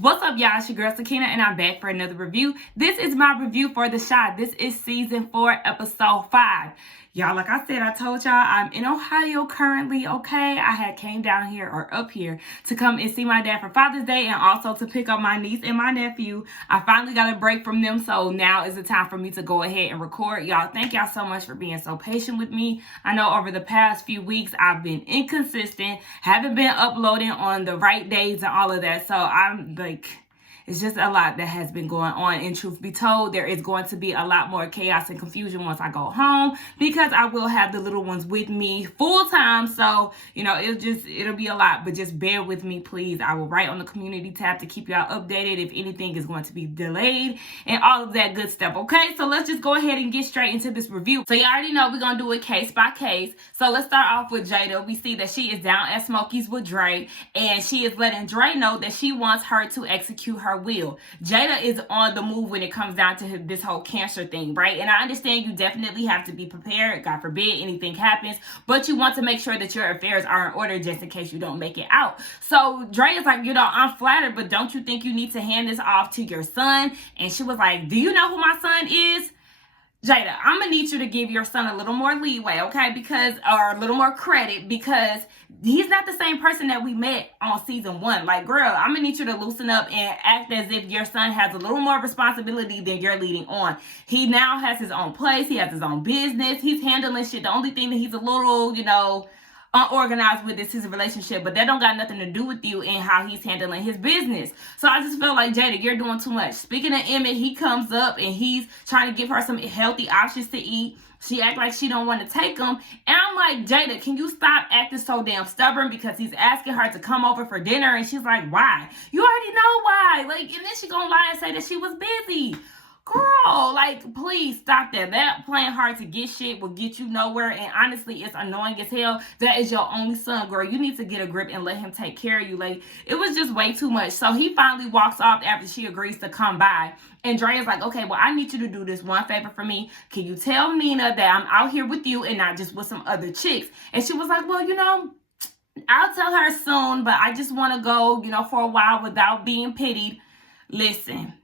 What's up, y'all? It's your girl Sakina, and I'm back for another review. This is my review for The Chi. This is season 4, episode 5. Y'all, like I said, I told y'all I'm in Ohio currently, okay? I had came down here or up here to come and see my dad for Father's Day and also to pick up my niece and my nephew. I finally got a break from them, so now is the time for me to go ahead and record. Y'all, thank y'all so much for being so patient with me. I know over the past few weeks, I've been inconsistent, haven't been uploading on the right days and all of that, so I'm like... It's just a lot that has been going on. And truth be told, there is going to be a lot more chaos and confusion once I go home because I will have the little ones with me full time. So, you know, it'll be a lot, but just bear with me, please. I will write on the community tab to keep y'all updated if anything is going to be delayed and all of that good stuff. Okay, so let's just go ahead and get straight into this review. So you already know we're going to do it case by case. So let's start off with Jada. We see that she is down at Smokey's with Dre, and she is letting Dre know that she wants her to execute her will. Jada is on the move when it comes down to this whole cancer thing, right? And I understand you definitely have to be prepared, God forbid anything happens, but you want to make sure that your affairs are in order just in case you don't make it out. So Dre is like, you know, I'm flattered, but don't you think you need to hand this off to your son? And she was like, do you know who my son is? Jada, I'm gonna need you to give your son a little more leeway, okay? Or a little more credit, because he's not the same person that we met on season 1. Like, girl, I'm gonna need you to loosen up and act as if your son has a little more responsibility than you're leading on. He now has his own place. He has his own business. He's handling shit. The only thing that he's a little, you know, unorganized with is his relationship, but that don't got nothing to do with you and how he's handling his business. So I just feel like, Jada, you're doing too much. Speaking of Emmett, he comes up and he's trying to give her some healthy options to eat. She act like she don't want to take them. And I'm like, Jada, can you stop acting so damn stubborn? Because he's asking her to come over for dinner and she's like, why? You already know why. Like, and then she gonna lie and say that she was busy. Girl, like, please stop that. That playing hard to get shit will get you nowhere. And honestly, it's annoying as hell. That is your only son, girl. You need to get a grip and let him take care of you. Like, it was just way too much. So he finally walks off after she agrees to come by. And Dre is like, okay, well, I need you to do this one favor for me. Can you tell Lena that I'm out here with you and not just with some other chicks? And she was like, well, you know, I'll tell her soon, but I just want to go, you know, for a while without being pitied. Listen.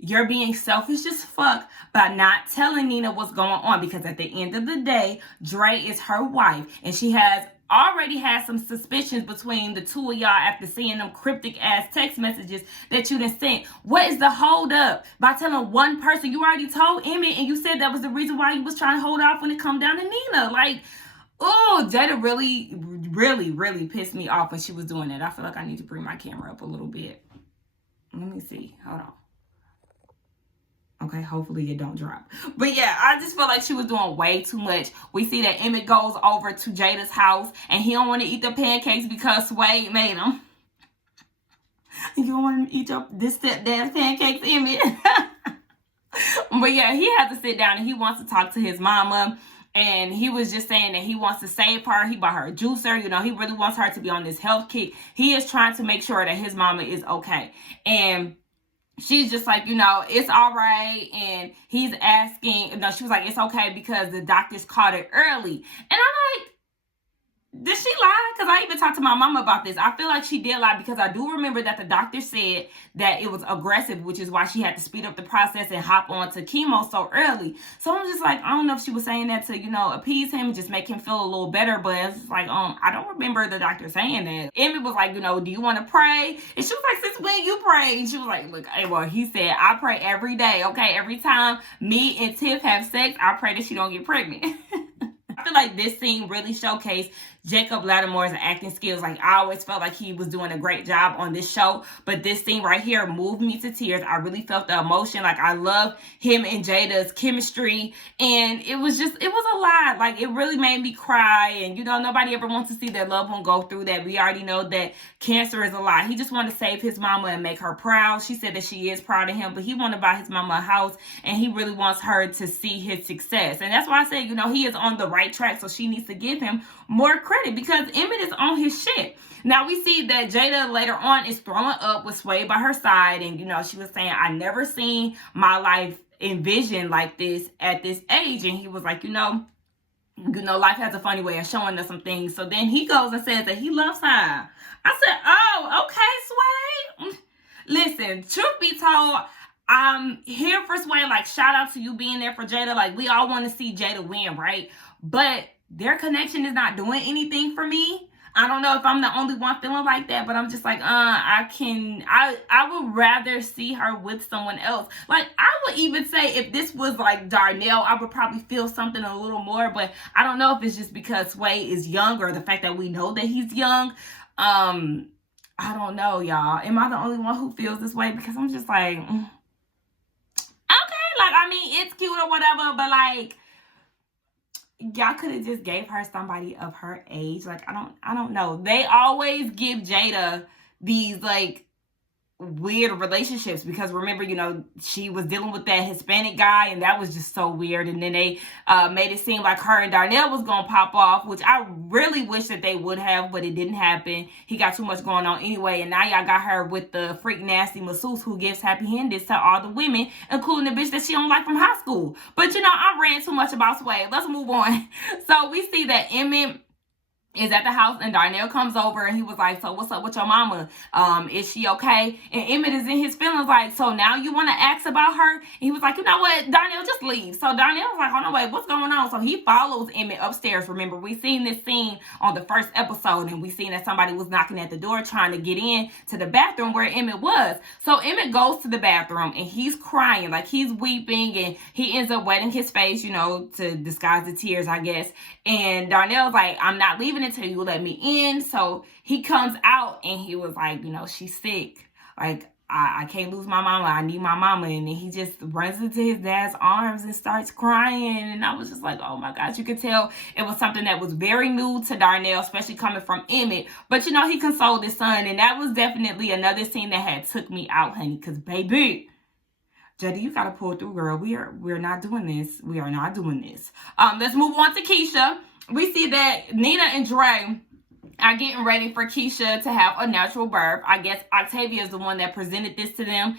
You're being selfish as fuck by not telling Lena what's going on, because at the end of the day, Dre is her wife and she has already had some suspicions between the two of y'all after seeing them cryptic ass text messages that you done sent. What is the hold up by telling one person? You already told Emmett and you said that was the reason why you was trying to hold off when it come down to Lena. Like, oh, Jada really pissed me off when she was doing that. I feel like I need to bring my camera up a little bit. Let me see. Hold on. Okay, hopefully it don't drop. But yeah, I just feel like she was doing way too much. We see that Emmett goes over to Jada's house and he don't want to eat the pancakes because Sway made them. You don't want to eat this stepdad's pancakes, Emmett? But yeah, he has to sit down and he wants to talk to his mama. And he was just saying that he wants to save her. He bought her a juicer. You know, he really wants her to be on this health kick. He is trying to make sure that his mama is okay. And she's just like, you know, it's all right. And he's asking, no, she was like, it's okay because the doctors caught it early. And I'm like, did she lie? Because I even talked to my mama about this. I feel like she did lie because I do remember that the doctor said that it was aggressive, which is why she had to speed up the process and hop on to chemo so early. So I'm just like, I don't know if she was saying that to, you know, appease him and just make him feel a little better. But it's like, I don't remember the doctor saying that. Emmett was like, you know, do you want to pray? And she was like, since when you pray? And she was like, look, hey, well, he said, I pray every day. Okay, every time me and Tiff have sex, I pray that she don't get pregnant. I feel like this scene really showcased Jacob Lattimore's acting skills. Like, I always felt like he was doing a great job on this show, but this scene right here moved me to tears. I really felt the emotion. Like, I love him and Jada's chemistry, and it was a lot. Like, it really made me cry, and you know, nobody ever wants to see their loved one go through that. We already know that cancer is a lot. He just wanted to save his mama and make her proud. She said that she is proud of him, but he wanted to buy his mama a house, and he really wants her to see his success. And that's why I said, you know, he is on the right track, so she needs to give him more credit because Emmett is on his shit. Now we see that Jada later on is throwing up with Sway by her side, and you know, she was saying, I never seen my life envisioned like this at this age. And he was like, you know, life has a funny way of showing us some things. So then he goes and says that he loves her. I said, oh, okay, Sway. Listen, truth be told, I'm here for Sway. Like, shout out to you being there for Jada. Like, we all want to see Jada win, right? But their connection is not doing anything for me. I don't know if I'm the only one feeling like that, but I'm just like, I would rather see her with someone else. Like, I would even say if this was like Darnell, I would probably feel something a little more, but I don't know if it's just because Sway is young or the fact that we know that he's young. I don't know, y'all. Am I the only one who feels this way? Because I'm just like, okay, like, I mean, it's cute or whatever, but like, y'all could have just gave her somebody of her age. Like, I don't know. They always give Jada these like weird relationships because remember, you know, she was dealing with that Hispanic guy and that was just so weird. And then they made it seem like her and Darnell was gonna pop off, which I really wish that they would have, but it didn't happen. He got too much going on anyway, and now y'all got her with the freak nasty masseuse who gives happy handeds to all the women, including the bitch that she don't like from high school. But you know, I ran too much about Sway. Let's move on. So we see that Emmett is at the house and Darnell comes over and he was like, so what's up with your mama? Is she okay? And Emmett is in his feelings like, so now you want to ask about her? And he was like, you know what, Darnell, just leave. So Darnell was like, hold on, wait, what's going on? So he follows Emmett upstairs. Remember, we seen this scene on the first episode and we seen that somebody was knocking at the door trying to get in to the bathroom where Emmett was. So Emmett goes to the bathroom and he's crying, like he's weeping, and he ends up wetting his face, you know, to disguise the tears, I guess. And Darnell's like, I'm not leaving until you let me in. So he comes out and he was like, you know, she's sick. Like, I can't lose my mama. I need my mama. And then he just runs into his dad's arms and starts crying. And I was just like, oh my gosh, you could tell it was something that was very new to Darnell, especially coming from Emmett. But you know, he consoled his son. And that was definitely another scene that had took me out, honey. Because baby, Jada, you gotta pull through, girl. We're not doing this. We are not doing this. Let's move on to Keisha. We see that Nina and Dre are getting ready for Keisha to have a natural birth. I guess Octavia is the one that presented this to them.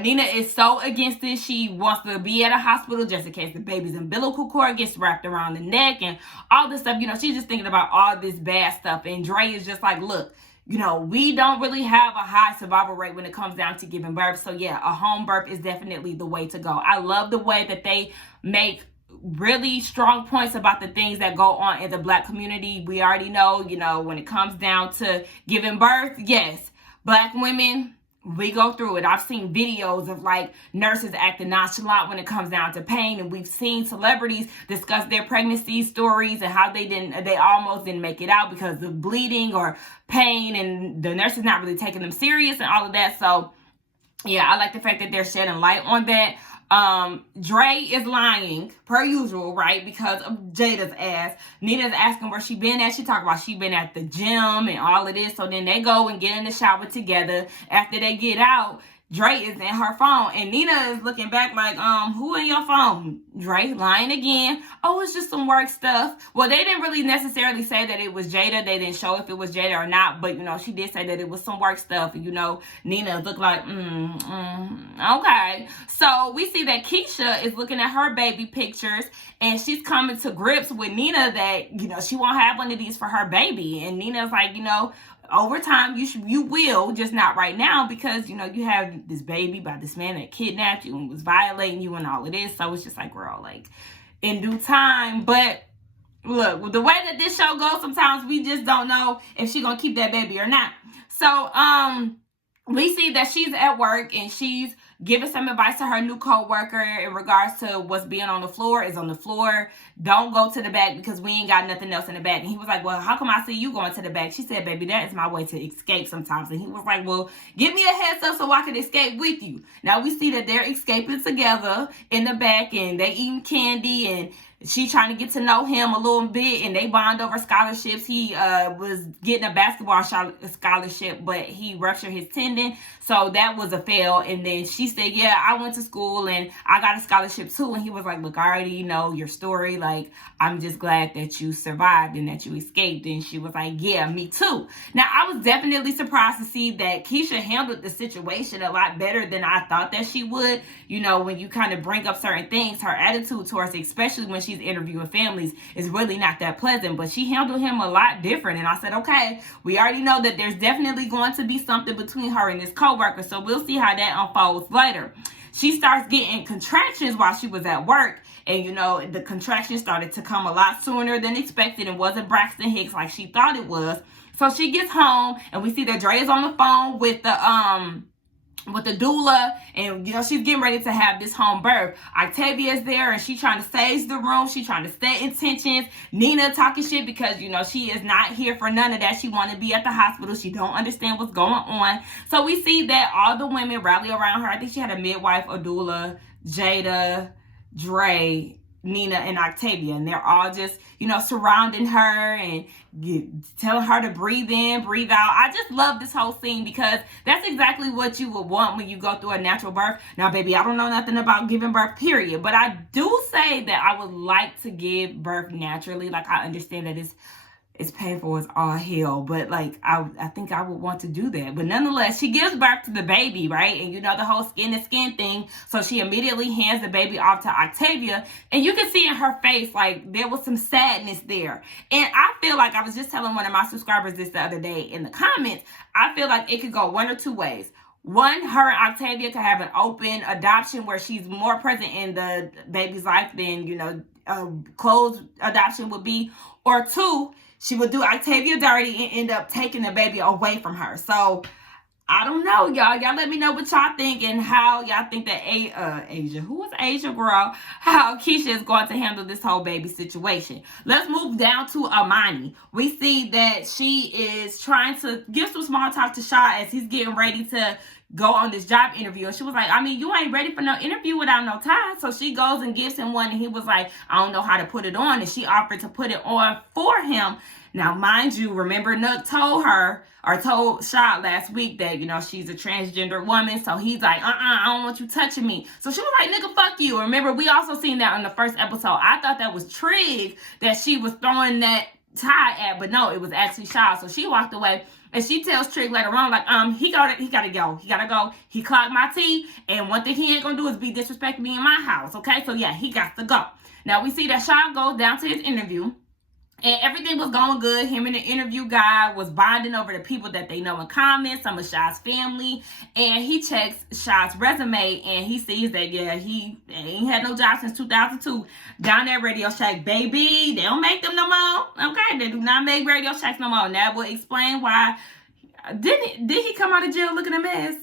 Nina is so against this. She wants to be at a hospital just in case the baby's umbilical cord gets wrapped around the neck and all this stuff. You know, she's just thinking about all this bad stuff. And Dre is just like, look, you know, we don't really have a high survival rate when it comes down to giving birth. So yeah, a home birth is definitely the way to go. I love the way that they make really strong points about the things that go on in the Black community. We already know, you know, when it comes down to giving birth, yes, Black women, we go through it. I've seen videos of like nurses acting nonchalant when it comes down to pain, and we've seen celebrities discuss their pregnancy stories and how they almost didn't make it out because of bleeding or pain, and the nurses not really taking them serious and all of that. So yeah, I like the fact that they're shedding light on that. Dre is lying per usual, right? Because of Jada's ass. Nina's asking where she been at. She talk about she been at the gym and all of this. So then they go and get in the shower together. After they get out, Dre is in her phone, and Nina is looking back like, who in your phone? Dre lying again. Oh, it's just some work stuff. Well, they didn't really necessarily say that it was Jada. They didn't show if it was Jada or not, but, you know, she did say that it was some work stuff. And, you know, Nina looked like, okay. So we see that Keisha is looking at her baby pictures, and she's coming to grips with Nina that, you know, she won't have one of these for her baby. And Nina's like, you know, over time, you will, just not right now, because, you know, you have this baby by this man that kidnapped you and was violating you and all of this. So it's just like, girl, like, in due time. But look, with the way that this show goes, sometimes we just don't know if she's gonna keep that baby or not. So we see that she's at work and she's giving some advice to her new co-worker in regards to what's being on the floor is on the floor. Don't go to the back because we ain't got nothing else in the back. And he was like, well, how come I see you going to the back? She said, baby, that is my way to escape sometimes. And he was like, well, give me a heads up so I can escape with you. Now we see that they're escaping together in the back and they eating candy, and she trying to get to know him a little bit, and they bond over scholarships. He was getting a basketball scholarship, but he ruptured his tendon, so that was a fail. And then she said, yeah, I went to school and I got a scholarship too. And he was like, look, I already know your story. Like, I'm just glad that you survived and that you escaped. And she was like, yeah, me too. Now, I was definitely surprised to see that Keisha handled the situation a lot better than I thought that she would. You know, when you kind of bring up certain things, her attitude towards it, especially when she she's interviewing families is really not that pleasant. But she handled him a lot different. And I said, okay, we already know that there's definitely going to be something between her and this coworker. So we'll see how that unfolds later. She starts getting contractions while she was at work. And, you know, the contractions started to come a lot sooner than expected and wasn't Braxton Hicks like she thought it was. So she gets home and we see that Dre is on the phone with the doula, and you know she's getting ready to have this home birth. Octavia's there and she's trying to sage the room. She's trying to set intentions. Nina talking shit because you know she is not here for none of that. She want to be at the hospital. She don't understand what's going on. So we see that all the women rally around her. I think she had a midwife, a doula, Jada, Dre, Nina, and Octavia, and they're all just, you know, surrounding her and telling her to breathe in, breathe out. I just love this whole scene because that's exactly what you would want when you go through a natural birth. Now, baby, I don't know nothing about giving birth, period, but I do say that I would like to give birth naturally. Like, I understand that it's painful as all hell, but like I think I would want to do that. But nonetheless, she gives birth to the baby, right? And you know the whole skin to skin thing. So she immediately hands the baby off to Octavia, and you can see in her face like there was some sadness there. And I feel like I was just telling one of my subscribers this the other day in the comments. I feel like it could go one or two ways. One, her and Octavia could have an open adoption where she's more present in the baby's life than, you know, closed adoption would be. Or two, she would do Octavia dirty and end up taking the baby away from her. So, I don't know, y'all. Y'all let me know what y'all think and how y'all think that Asia, who was Asia, girl, how Keisha is going to handle this whole baby situation. Let's move down to Amani. We see that she is trying to give some small talk to Shaw as he's getting ready to go on this job interview. And she was like, I mean, you ain't ready for no interview without no tie. So she goes and gives him one, and he was like, I don't know how to put it on. And she offered to put it on for him. Now, mind you, remember Nook told Shaw last week that, you know, she's a transgender woman. So he's like, I don't want you touching me. So she was like, nigga, fuck you. Remember, we also seen that on the first episode. I thought that was Trig that she was throwing that tie at, but no, it was actually Shaw. So she walked away. And she tells Trig later on, like, he gotta go. He gotta go. He clocked my tea. And one thing he ain't gonna do is be disrespecting me in my house. Okay? So yeah, he got to go. Now we see that Shaw goes down to his interview. And everything was going good. Him and the interview guy was bonding over the people that they know in common, some of Shaw's family. And he checks Shaw's resume and he sees that, yeah, he ain't had no job since 2002. Down at Radio Shack, baby, they don't make them no more. Okay, they do not make Radio Shacks no more. And that will explain why. Did he come out of jail looking a mess?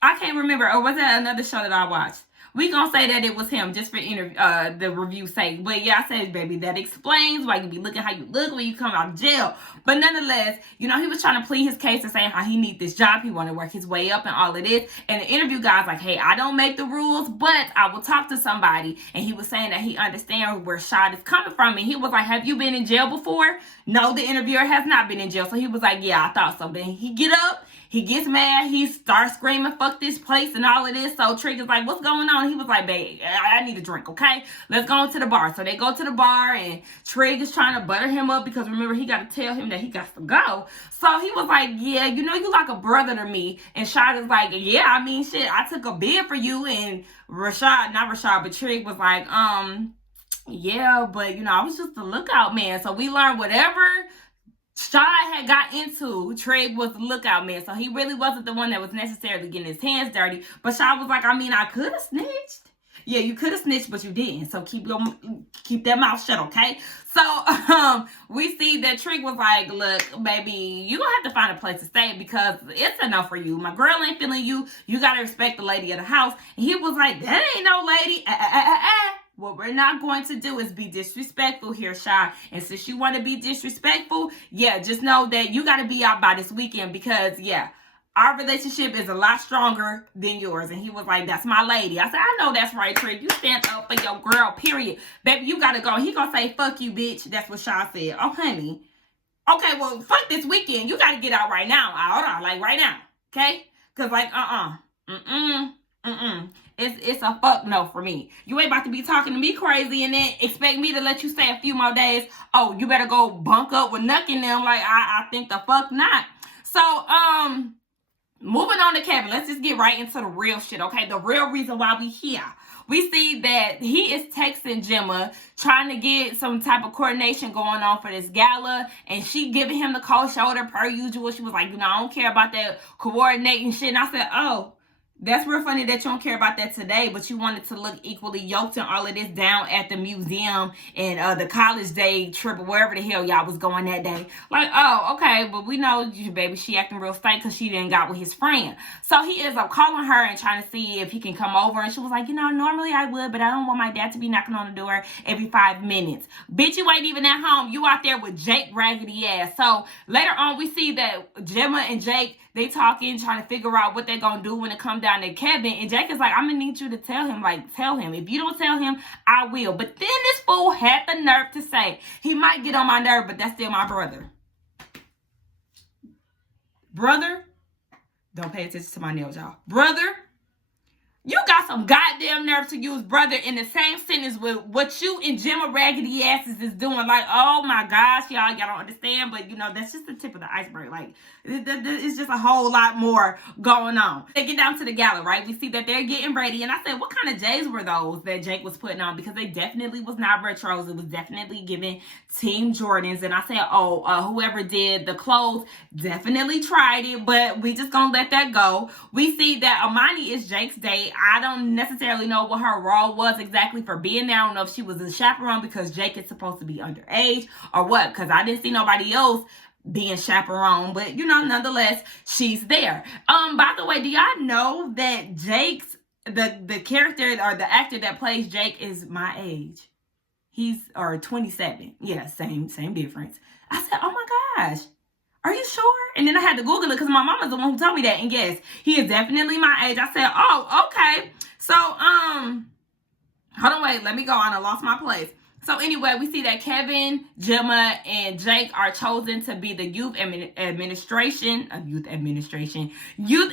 I can't remember. Or was that another show that I watched? We gonna say that it was him just for the review's sake. But yeah, I said, baby, that explains why you be looking how you look when you come out of jail. But nonetheless, you know, he was trying to plead his case and saying how he need this job. He want to work his way up and all of this. And the interview guy's like, hey, I don't make the rules, but I will talk to somebody. And he was saying that he understands where Shaw is coming from. And he was like, have you been in jail before? No, the interviewer has not been in jail. So he was like, yeah, I thought so. Then he get up. He gets mad. He starts screaming, fuck this place and all of this. So Trig is like, what's going on? He was like, babe, I need a drink, okay? Let's go to the bar. So they go to the bar and Trig is trying to butter him up because remember, he got to tell him that he got to go. So he was like, yeah, you know, you like a brother to me. And Shad is like, yeah, I mean, shit, I took a bid for you. And but Trig was like, yeah, but, you know, I was just a lookout man. So we learned whatever Shaw had got into, Trig was the lookout man. So he really wasn't the one that was necessarily getting his hands dirty. But Shaw was like, I mean, I could have snitched. Yeah, you could have snitched, but you didn't. So keep that mouth shut, okay? So we see that Trig was like, look, baby, you gonna have to find a place to stay because it's enough for you. My girl ain't feeling you. You gotta respect the lady of the house. And he was like, that ain't no lady. What we're not going to do is be disrespectful here, Shaw. And since you want to be disrespectful, yeah, just know that you got to be out by this weekend because, yeah, our relationship is a lot stronger than yours. And he was like, that's my lady. I said, I know that's right, Trig. You stand up for your girl, period. Baby, you got to go. He going to say, fuck you, bitch. That's what Shaw said. Oh, honey. Okay, well, fuck this weekend. You got to get out right now. Hold on, like right now. Okay? Because like, It's a fuck no for me. You ain't about to be talking to me crazy and then expect me to let you stay a few more days. Oh, you better go bunk up with Nuck and them. Like, I think the fuck not. So, Moving on to Kevin, let's just get right into the real shit, okay? The real reason why we here. We see that he is texting Gemma, trying to get some type of coordination going on for this gala, and she giving him the cold shoulder per usual. She was like, I don't care about that coordinating shit. And I said, oh, that's real funny that you don't care about that today, but you wanted to look equally yoked and all of this down at the museum and the college day trip or wherever the hell y'all was going that day. Like, oh, okay, but we know you, baby, she acting real stank because she didn't got with his friend. So he ends up calling her and trying to see if he can come over. And she was like, normally I would, but I don't want my dad to be knocking on the door every 5 minutes. Bitch, you ain't even at home. You out there with Jake raggedy ass. So later on, we see that Gemma and Jake, they talking, trying to figure out what they're going to do when it comes down to Kevin. And Jake is like, I'm going to need you to tell him. Like, tell him. If you don't tell him, I will. But then this fool had the nerve to say, he might get on my nerve, but that's still my brother. Brother? Don't pay attention to my nails, y'all. Brother? You got some goddamn nerve to use brother in the same sentence with what you and Gemma raggedy asses is doing. Like, oh my gosh, y'all don't understand. But, that's just the tip of the iceberg. Like, it's just a whole lot more going on. They get down to the gala, right? We see that they're getting ready. And I said, what kind of J's were those that Jake was putting on? Because they definitely was not retros. It was definitely giving Team Jordans. And I said, whoever did the clothes definitely tried it. But we just gonna let that go. We see that Amani is Jake's date. I don't necessarily know what her role was exactly for being there. I don't know if she was a chaperone because Jake is supposed to be underage or what, because I didn't see nobody else being chaperone, but nonetheless, she's there. By the way, do y'all know that Jake's the character or the actor that plays Jake is my age? He's 27. Yeah, same difference. I said, oh my gosh. Are you sure? And then I had to Google it because my mama's the one who told me that. And yes, he is definitely my age. I said, oh, okay. So, hold on, wait. Let me go on. I lost my place. So anyway, we see that Kevin, Gemma, and Jake are chosen to be the youth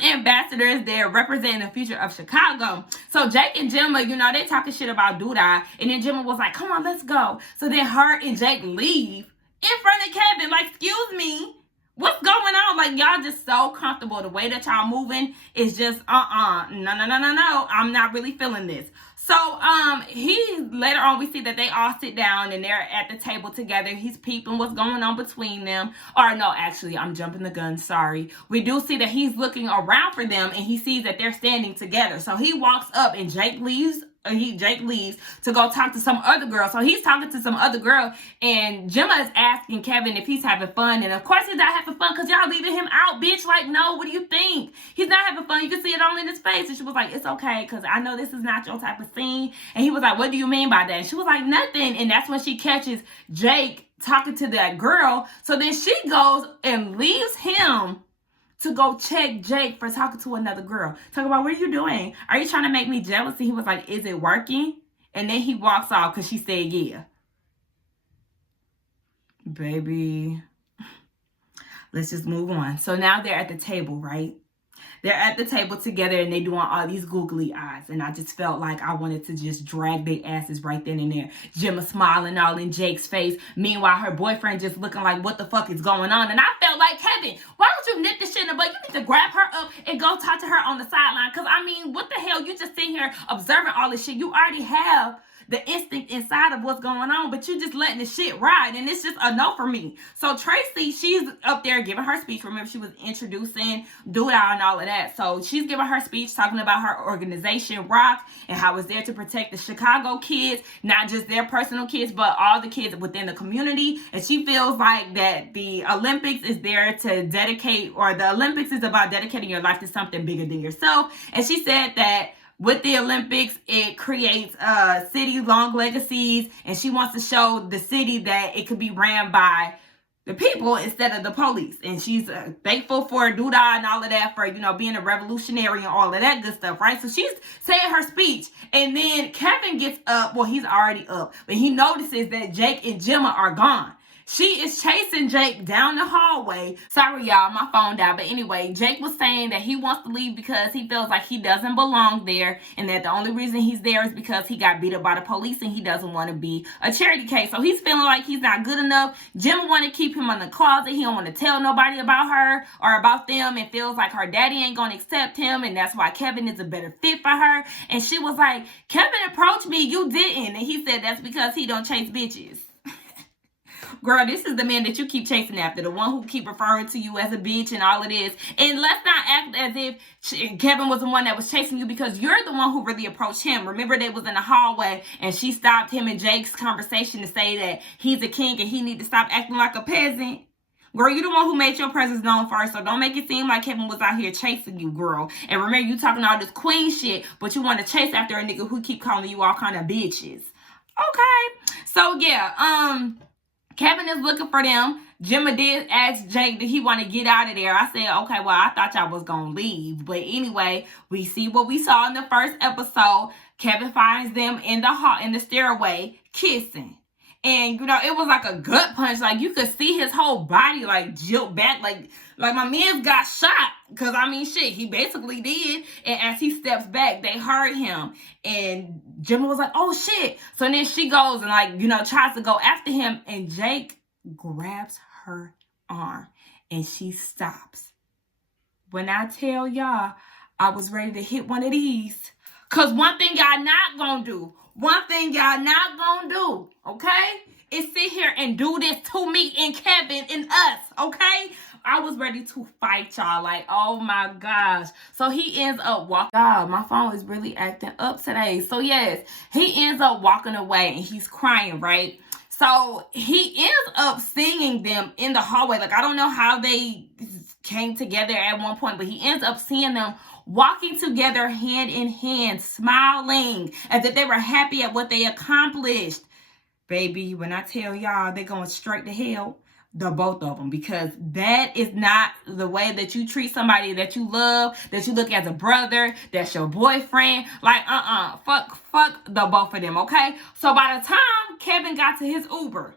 ambassadors. They're representing the future of Chicago. So Jake and Gemma, they talking shit about Duda. And then Gemma was like, come on, let's go. So then her and Jake leave in front of Kevin. Like, excuse me. What's going on? Like, y'all just so comfortable. The way that y'all moving is just, no. I'm not really feeling this. So, later on, we see that they all sit down and they're at the table together. He's peeping what's going on between them. Or no, actually, I'm jumping the gun. Sorry. We do see that he's looking around for them and he sees that they're standing together. So he walks up and Jake leaves to go talk to some other girl. So he's talking to some other girl and Gemma is asking Kevin if he's having fun. And of course he's not having fun because y'all leaving him out, bitch. Like, no, what do you think? He's not having fun. You can see it all in his face. And she was like, it's okay because I know this is not your type of scene. And he was like, what do you mean by that? And she was like, nothing. And that's when she catches Jake talking to that girl. So then she goes and leaves him to go check Jake for talking to another girl. Talk about, what are you doing? Are you trying to make me jealous? And he was like, is it working? And then he walks off because she said, yeah. Baby, let's just move on. So now they're at the table, right? They're at the table together and they doing all these googly eyes. And I just felt like I wanted to just drag their asses right then and there. Gemma smiling all in Jake's face. Meanwhile, her boyfriend just looking like, what the fuck is going on? And I felt like, Kevin, why don't you nip this shit in the butt? You need to grab her up and go talk to her on the sideline. Because, I mean, what the hell? You just sitting here observing all this shit. You already have the instinct inside of what's going on, but you just letting the shit ride, and it's just a no for me. So Tracy, she's up there giving her speech. Remember, she was introducing Duda and all of that. So she's giving her speech talking about her organization, Rock, and how it's there to protect the Chicago kids, not just their personal kids, but all the kids within the community. And she feels like that the Olympics is there to dedicate, or the Olympics is about dedicating your life to something bigger than yourself. And she said that with the Olympics, it creates city long legacies, and she wants to show the city that it could be ran by the people instead of the police. And she's thankful for Duda and all of that for, being a revolutionary and all of that good stuff, right? So she's saying her speech, and then Kevin gets up. Well, he's already up, but he notices that Jake and Gemma are gone. She is chasing Jake down the hallway. Sorry, y'all, my phone died. But anyway, Jake was saying that he wants to leave because he feels like he doesn't belong there, and that the only reason he's there is because he got beat up by the police and he doesn't want to be a charity case. So he's feeling like he's not good enough. Jim want to keep him in the closet. He don't want to tell nobody about her or about them, and feels like her daddy ain't going to accept him, and that's why Kevin is a better fit for her. And she was like, Kevin approached me, you didn't. And he said that's because he don't chase bitches. Girl, this is the man that you keep chasing after, the one who keep referring to you as a bitch and all of this. And let's not act as if Kevin was the one that was chasing you, because you're the one who really approached him. Remember, they was in the hallway and she stopped him and Jake's conversation to say that he's a king and he need to stop acting like a peasant. Girl, you the one who made your presence known first, so don't make it seem like Kevin was out here chasing you, girl. And remember, you talking all this queen shit, but you want to chase after a nigga who keep calling you all kind of bitches. Okay. So, yeah, Kevin is looking for them. Gemma did ask Jake, did he want to get out of there? I said, okay, well, I thought y'all was going to leave. But anyway, we see what we saw in the first episode. Kevin finds them in the stairway kissing. And, you know, it was like a gut punch. Like, you could see his whole body, like, jilt back. Like my man's got shot. Because, I mean, shit, he basically did. And as he steps back, they heard him. And Gemma was like, oh, shit. So then she goes and, like, you know, tries to go after him. And Jake grabs her arm. And she stops. When I tell y'all, I was ready to hit one of these. Because one thing y'all not going to do. One thing y'all not gonna do, okay, is sit here and do this to me and Kevin and us, okay? I was ready to fight y'all, like, oh my gosh. So he ends up walking. God, my phone is really acting up today. So yes, he ends up walking away and he's crying, right? So he ends up seeing them in the hallway. Like, I don't know how they came together at one point, but he ends up seeing them walking together hand in hand, smiling as if they were happy at what they accomplished. Baby, when I tell y'all they're going straight to hell, the both of them, because that is not the way that you treat somebody that you love, that you look as a brother, that's your boyfriend. Like, fuck the both of them, okay? So by the time Kevin got to his Uber,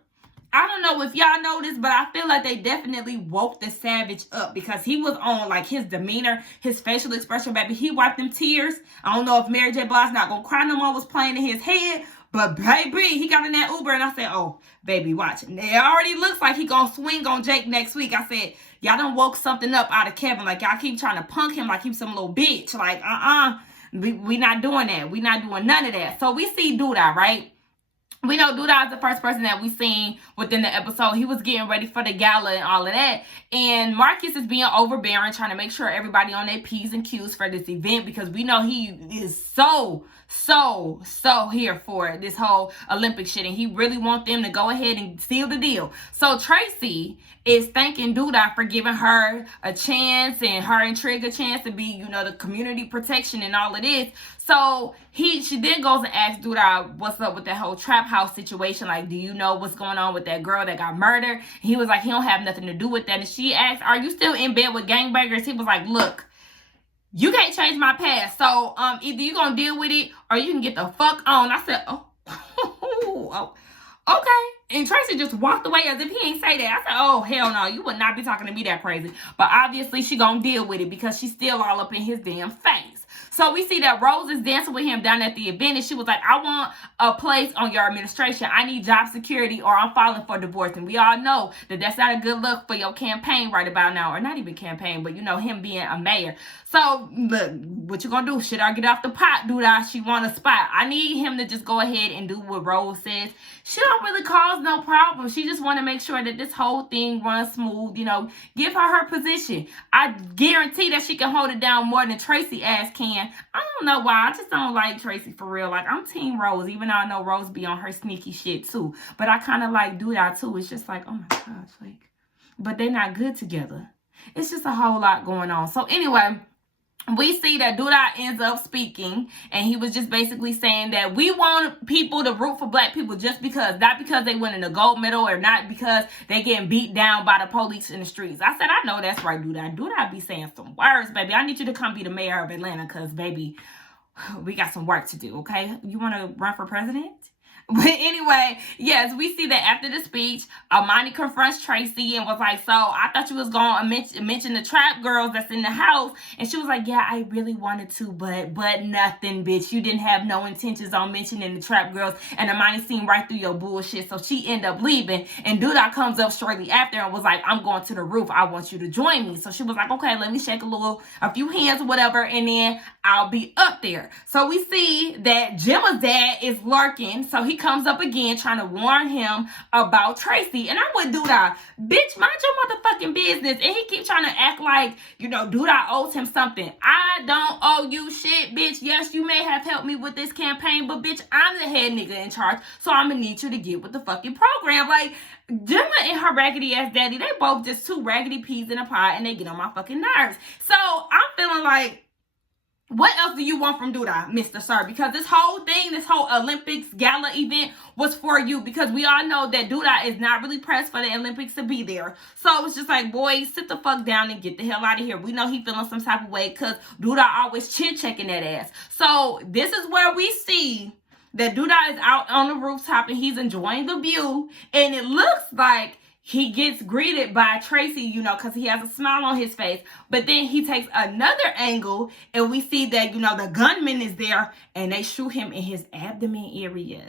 I don't know if y'all noticed, but I feel like they definitely woke the savage up, because he was on, like, his demeanor, his facial expression, baby. He wiped them tears. I don't know if Mary J. Blige Not Gonna Cry No More was playing in his head, but baby, he got in that Uber and I said, oh, baby, watch. It already looks like he gonna swing on Jake next week. I said, y'all done woke something up out of Kevin. Like, y'all keep trying to punk him like he's some little bitch. Like, we not doing that. We not doing none of that. So we see Duda, right? We know Duda is the first person that we seen within the episode. He was getting ready for the gala and all of that. And Marcus is being overbearing, trying to make sure everybody on their P's and Q's for this event, because we know he is so here for this whole Olympic shit. And he really wants them to go ahead and seal the deal. So Tracy is thanking Duda for giving her a chance and her and Trig a chance to be, you know, the community protection and all of this. So she then goes and asks Duda what's up with that whole trap house situation. Like, do you know what's going on with that girl that got murdered? And he was like, he don't have nothing to do with that. And she asked, are you still in bed with gangbangers? He was like, look, you can't change my past. So either you're going to deal with it or you can get the fuck on. I said, oh, okay. And Tracy just walked away as if he ain't say that. I said, oh, hell no, you would not be talking to me that crazy. But obviously she going to deal with it because she's still all up in his damn face. So we see that Rose is dancing with him down at the event, and she was like, I want a place on your administration. I need job security or I'm filing for divorce. And we all know that that's not a good look for your campaign right about now. Or not even campaign, but, you know, him being a mayor. So, look, what you gonna do? Should I get off the pot, Duda? She want a spot. I need him to just go ahead and do what Rose says. She don't really cause no problem. She just want to make sure that this whole thing runs smooth. You know, give her position. I guarantee that she can hold it down more than Tracy ass can. I don't know why. I just don't like Tracy for real. Like, I'm Team Rose, even though I know Rose be on her sneaky shit too. But I kind of like Duda too. It's just like, oh my gosh, like, but they're not good together. It's just a whole lot going on. So anyway, we see that Duda ends up speaking, and he was just basically saying that we want people to root for black people just because, not because they winning a gold medal or not because they getting beat down by the police in the streets. I said, I know that's right, Duda. Duda be saying some words, baby. I need you to come be the mayor of Atlanta because, baby, we got some work to do, okay? You want to run for president? But anyway, yes, we see that after the speech, Amani confronts Tracy and was like, so I thought you was going to mention the trap girls that's in the house. And she was like, yeah, I really wanted to, but nothing, bitch. You didn't have no intentions on mentioning the trap girls. And Amani seen right through your bullshit. So she ended up leaving. And Duda comes up shortly after and was like, I'm going to the roof. I want you to join me. So she was like, okay, let me shake a few hands or whatever. And then I'll be up there. So we see that Gemma's dad is lurking. So he comes up again trying to warn him about Tracy. And I would Duda, bitch, mind your motherfucking business. And he keep trying to act like, Duda owes him something. I don't owe you shit, bitch. Yes, you may have helped me with this campaign, but bitch, I'm the head nigga in charge. So I'm gonna need you to get with the fucking program. Like, Gemma and her raggedy ass daddy, they both just two raggedy peas in a pot and they get on my fucking nerves. So I'm feeling like, what else do you want from Duda, Mr. Sir? Because this whole thing, this whole Olympics gala event was for you. Because we all know that Duda is not really pressed for the Olympics to be there. So it's just like, boy, sit the fuck down and get the hell out of here. We know he feeling some type of way because Duda always chin-checking that ass. So this is where we see that Duda is out on the rooftop and he's enjoying the view. And it looks like he gets greeted by Tracy, because he has a smile on his face. But then he takes another angle and we see that, the gunman is there and they shoot him in his abdomen area.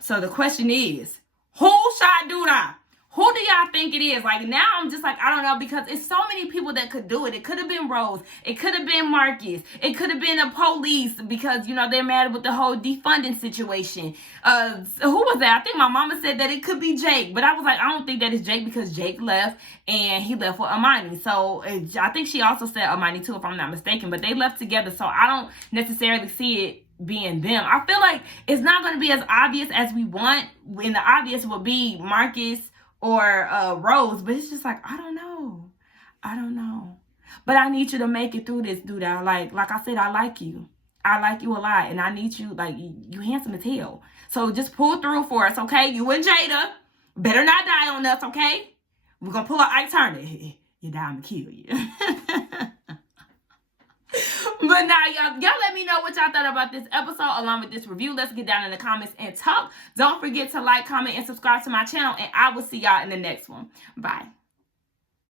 So the question is, who shot Duda? Who do y'all think it is? Like, now I'm just like, I don't know, because it's so many people that could do it. It could have been Rose. It could have been Marcus. It could have been the police because, they're mad with the whole defunding situation. Who was that? I think my mama said that it could be Jake. But I was like, I don't think that is Jake because Jake left and he left with Amani. So I think she also said Amani too, if I'm not mistaken. But they left together. So I don't necessarily see it being them. I feel like it's not going to be as obvious as we want. And the obvious would be Marcus or Rose, but it's just like, I don't know. But I need you to make it through this, dude. Like I said, I like you. I like you a lot, and I need you, like, you handsome as hell. So just pull through for us, okay? You and Jada better not die on us, okay? We're gonna pull an Ike Turner. You die, I'ma kill you. But now, y'all let me know what y'all thought about this episode along with this review. Let's get down in the comments and talk. Don't forget to like, comment, and subscribe to my channel. And I will see y'all in the next one. Bye.